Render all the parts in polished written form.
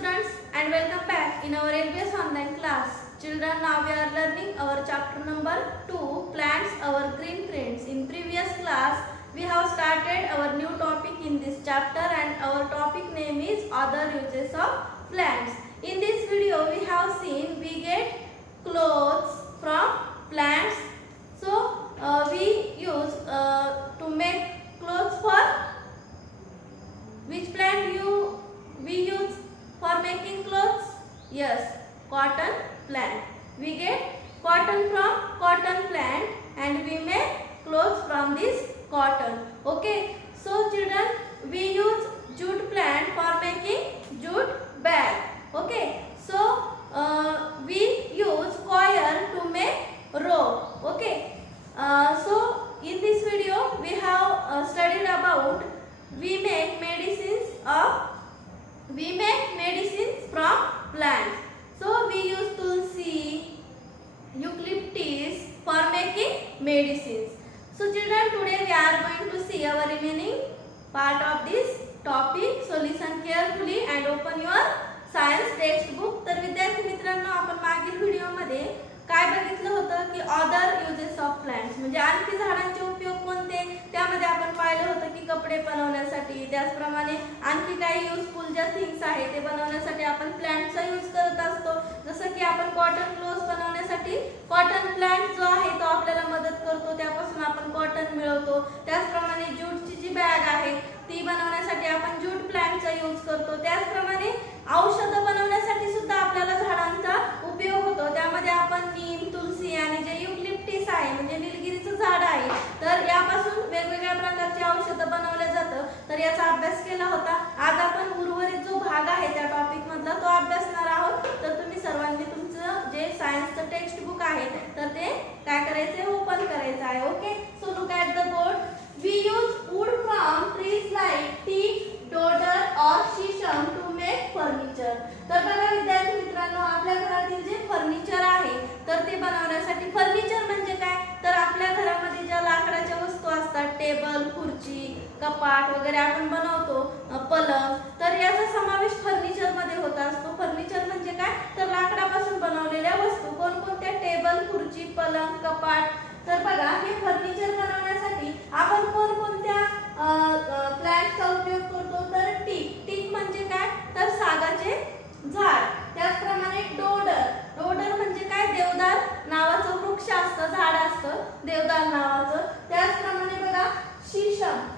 students and welcome back in our LBS online class. Children, now we are learning our chapter number 2, Plants, our green friends. In previous class, we have started our new topic in this chapter and our topic name is other uses of plants. In this video, we have seen we get clothes from plants. So, we use to make clothes for which plant we use for making clothes? Yes, cotton plant. We get cotton from cotton plant and we make clothes from this cotton. Okay, so children, we use jute plant for making jute bag. Okay, so we use coir to make rope. Okay, so in this video we have studied about we make medicines from plants. So we use tulsi, eucalyptus for making medicines. So children, today we are going to see our remaining part of this topic. So listen carefully and open your science textbook. तर विद्यार्थी मित्रांनो, आपण मागील व्हिडिओमध्ये काय बघितलं होतं की अदर युजेस ऑफ प्लांट्स म्हणजे आणखी झाडांचे उपयोग कोणते, त्यामध्ये आपण पाहिलं होतं की कपडे बनवण्यासाठी, त्याचप्रमाणे आणखी काही युजफुल ज्या थिंग्स आहेत ते बनवण्यासाठी आपण प्लांटचा यूज करत असतो. जसं की आपण कॉटन क्लोथ्स बनवण्यासाठी कॉटन प्लांट जो आहे तो आपल्याला मदत करतो, त्यापासून आपण कॉटन मिळवतो. त्याचप्रमाणे ज्यूटची जी बॅग आहे ती बनवण्यासाठी आपण ज्यूट प्लांटचा यूज करतो. त्याचप्रमाणे औषधं बनवण्यासाठी सुद्धा आपल्याला झाडांचा उपयोग होतो. त्यामध्ये आपण नीम, तुलसी आणि जे युकलिप्टिस आहे म्हणजे निलगिरीचं झाड आहे, तर यापासून वेगवेगळ्या प्रकारची औषधं बनवल्या जातं. तर याचा अभ्यास केला होता. आज आपण उर्वरित जो भाग आहे त्या टॉपिक मधला तो अभ्यासणार आहोत. तर तुम्ही सर्वांनी तुमचं जे सायन्सचं टेक्स्ट बुक आहे तर ते काय करायचे, ओपन करायचं आहे. Okay, so look at the board. We use wood from trees like teak, deodar और शीशम टू मेक फर्निचर. तर बघा विद्यार्थी मित्रांनो, आपल्या घरातील जे फर्निचर आहे तर ते बनवण्यासाठी, फर्निचर म्हणजे काय तर आपल्या घरामध्ये ज्या लाकडाच्या वस्तू असतात, टेबल, खुर्ची, कपाट वगैरे आपण बनवतो, पलंग, तर याचा समावेश फर्निचर मध्ये होत असतो. फर्निचर म्हणजे काय तर लाकडापासून बनवलेल्या वस्तू. कोणकोणत्या? टेबल, खुर्ची, पलंग, कपाट. तर बघा, हे फर्निचर बनवण्यासाठी आपण कोणकोणत्या प्लांट्सचा उपयोग करतो तर टीक म्हणजे काय तर सागाचे झाड. त्याचप्रमाणे डोडर म्हणजे काय देवदार नावाचं वृक्ष असतं, झाड असतं देवदार नावाचं. त्याचप्रमाणे बघा शीशम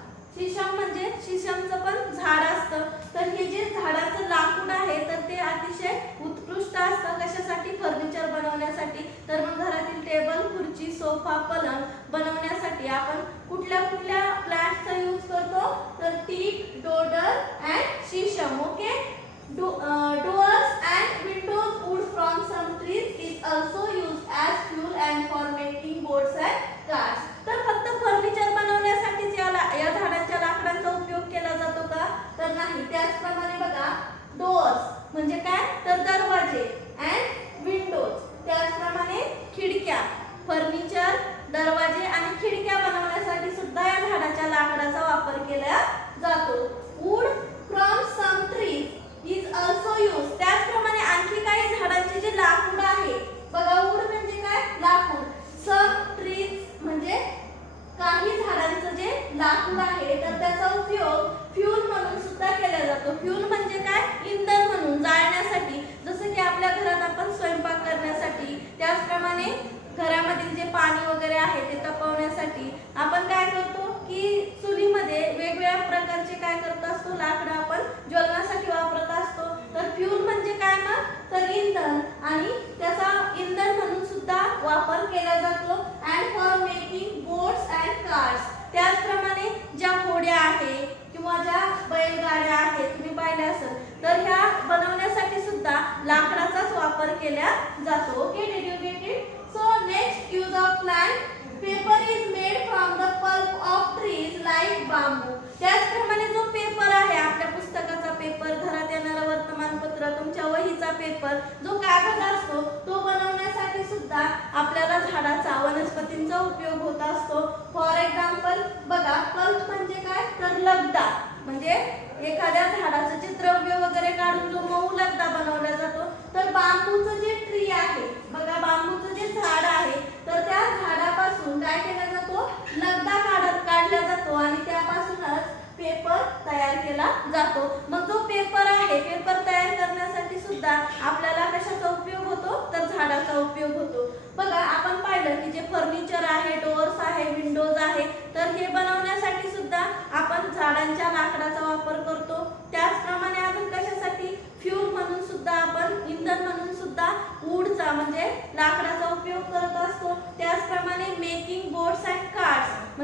म्हणजे शीशमचं पण झाड असतं. तर हे जे झाडाचं लाकूड आहे तर ते अतिशय उत्कृष्ट असतं कशासाठी, फर्निचर बनवण्यासाठी. तर मग घरातील टेबल, खुर्ची, सोफा, पलंग बनवण्यासाठी आपण कुठल्या प्लांट्सचा यूज करतो तर टीक, डोडर अँड शीशम. Okay, doors and windows wood from some trees is also used as fuel and for making boats and cars. तर फक्त फर्निचर बनवण्यासाठीच या झाडांच्या लाकडांचा उपयोग केला जातो का तर नाही. त्याचप्रमाणे बघा, डोअर्स म्हणजे काय तर दरवाजे अँड विंडोज, त्याचप्रमाणे खिडक्या. फर्निचर, दरवाजे आणि खिडक्या बनवण्यासाठी सुद्धा या झाडाच्या लाकडाचा वापर केला जातो. Wood from some trees is also use. त्याचप्रमाणे आणखी काही झाडांचे जे लाकूड आहे, बघा वूड म्हणजे काय लाकूड, सम ट्रीज म्हणजे काही झाडांचं जे लाकूड आहे तर त्याचा उपयोग फ्यूल म्हणून सुद्धा केला जातो. फ्यूल म्हणजे काय इंधन म्हणून जाळण्यासाठी, जसं की आपल्या घरात आपण स्वयंपाक करण्यासाठी, त्याचप्रमाणे घरामधील जे पाणी वगैरे आहे ते तापवण्यासाठी आपण काय करतो की चुलीमध्ये वेगवेगळ्या प्रकारचे काय करत असतो लाकडं आपण ज्वलनासाठी वापरत असतो. तर फ्यूल म्हणजे काय मग तर इंधन, आणि त्याचा इंधन म्हणून सुद्धा वापर केला जातो. And for making boats and cars. त्याचप्रमाणे ज्या होड्या आहे किंवा ज्या बैलगाड्या आहेत तुम्ही पाहिल्या असेल तर ह्या बनवण्यासाठी सुद्धा लाकडाचाच वापर केला जातो. Okay, did you get it? So next use of plant. Paper is made from the pulp of trees like bamboo. त्याचप्रमाणे जो पेपर आहे, आपल्या पुस्तकाचा पेपर, घरात येणारा वर्तमानपत्र, तुमच्या वहीचा पेपर, जो कागद असतो तो बनवण्यासाठी सुद्धा आपल्याला झाडाचा, वनस्पतींचा उपयोग होत असतो. फॉर एक्झाम्पल बघा, पल्प म्हणजे काय तर लगदा, म्हणजे एखाद्या झाडाचं चित्रव्य वगैरे काढून जो मऊ लगदा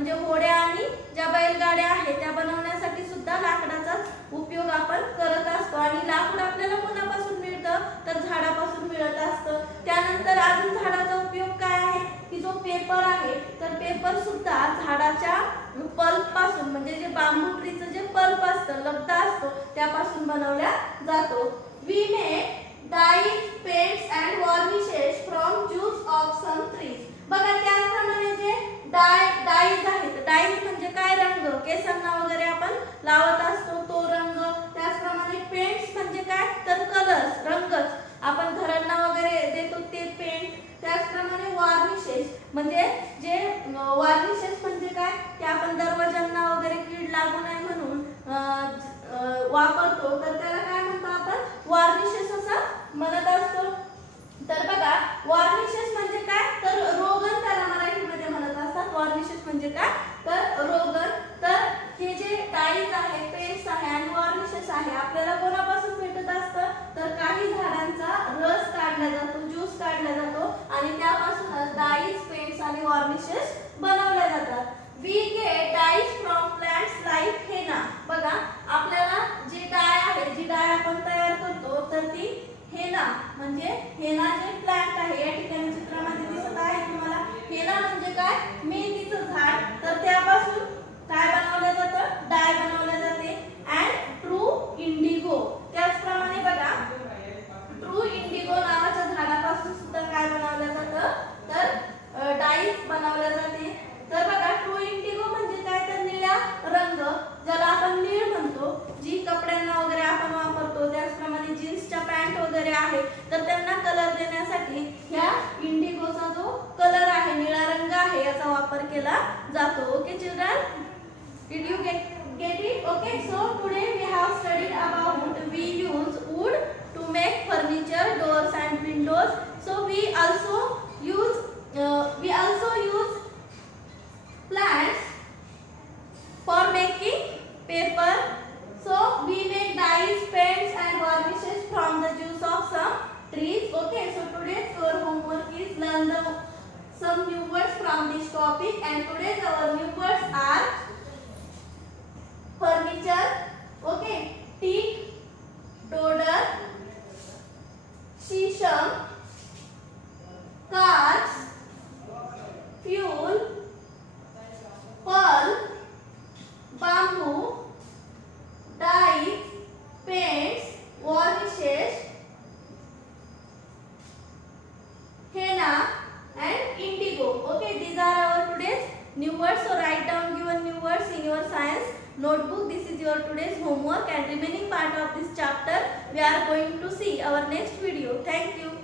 म्हणजे होड्या आणि ज्या बैलगाड्या आहेत त्या बनवण्यासाठी सुद्धा लाकडाचाच उपयोग आपण करत असतो. आणि लाकूड आपल्याला कोणापासून मिळतं तर झाडापासून मिळत असतं. त्यानंतर अजून झाडाचा उपयोग काय आहे की जो पेपर आहे तर पेपर सुद्धा झाडाच्या पल्प पासून म्हणजे जे बांबू ट्रीचं जे पल्प असतं लगदा असतो त्यापासून बनवला जातो. We make dyes, paints and varnishes from juice of some trees. बघा त्याचप्रमाणे जे डाईज आहेत, डाईज म्हणजे काय रंग, केसांना वगैरे आपण लावत असतो तो रंग. त्याचप्रमाणे पेंट्स म्हणजे काय तर कलर्स, रंगच आपण घरांना वगैरे देतो ते पेंट. त्याचप्रमाणे वार्निशेस म्हणजे जे वार्निशेस म्हणजे काय ते आपण दरवाजांना वगैरे कीड लागू नये म्हणून वापरतो तर त्याला काय म्हणतो आपण वार्निशेस असं म्हणत असतो. तर बघा वार्निशेस म्हणजे काय तर रोगन त्याला मराठीमध्ये म्हणत असतात. वार्निशेस म्हणजे काय तर रोगन. तर हे जे डाईज आहे, पेंट्स आहे आणि वार्निशेस आहे आपल्याला कोणापासून भेटत असतं तर काही झाडांचा रस काढला जातो, ज्यूस काढला जातो आणि त्यापासूनच डाईज, पेंट्स आणि वार्निशेस बनवल्या जातात. We get dyes from plants like henna. बघा आपल्याला जी डाय आहे, जी डाय आपण तयार करतो तर ती हेना म्हणजे हेना जे प्लांट आहे या ठिकाणी चित्रामध्ये दिसत आहे तुम्हाला. हेना म्हणजे काय मेहंदीचं झाड. तर त्यापासून काय बनवलं जातं डाय बनवल्या जाते. अँड ट्रू इंडिगो त्याचप्रमाणे बघा ट्रू इंडिगो नावाच्या झाडापासून सुद्धा काय बनवलं जातं तर डाईज बनवल्या जाते. तर बघा ट्रू इंडिगो म्हणजे काय तर निळा रंग ज्याला आपण नीळ म्हणतो, जी कपड्यांना वगैरे आपण वापरतो. त्याचप्रमाणे जीन्सच्या पॅन्ट वगैरे आहे तर त्यांना कलर देण्यासाठी ह्या इंडिगोचा जो कलर आहे, निळा रंग आहे याचा वापर केला जातो. Okay children, did you get it? Okay, so today we have studied about we use wood to make furniture, doors and windows. So we also use plants for making paper. So we make dyes, paints and varnishes from the juice of some trees. Okay, so today's your homework is learn some new words from this topic, and today's our new words are furniture, okay, teak, dodder, shisham, cards, fuel, pearl, bamboo, dyes, paints, varnishes, henna and indigo. Okay, these are our today's new words. So write down given new words in your science notebook. This is your today's homework, and remaining part of this chapter we are going to see our next video. Thank you.